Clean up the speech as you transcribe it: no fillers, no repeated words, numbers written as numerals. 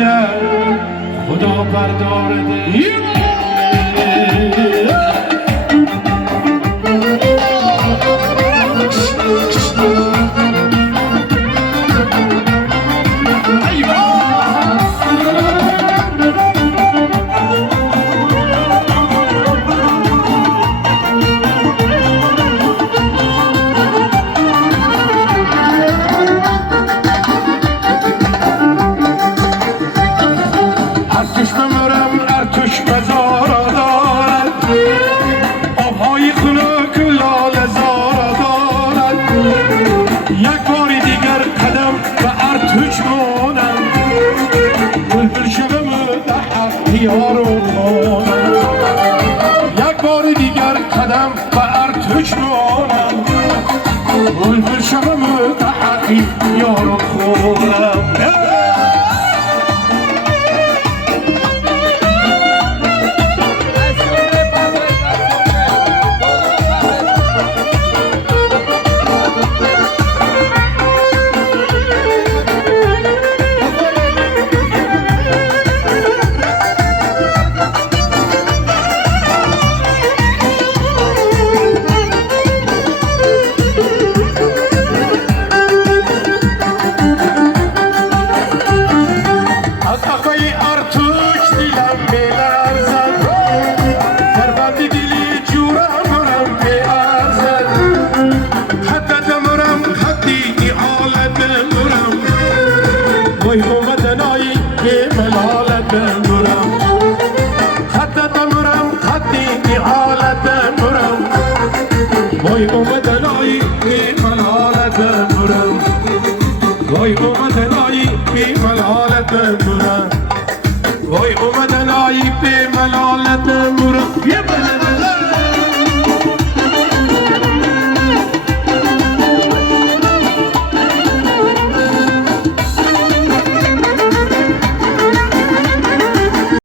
دل خدا بردار دل یک بار دیگر قدم به ارتش مانم بلبل شبم تحقی یارو خونم وای اومدنایی که ملالت بمرم حتی دمرم خطی که حالت بمرم وای اومدنایی که ملالت بمرم وای اومدنایی که ملالت بمرم وای اومدنایی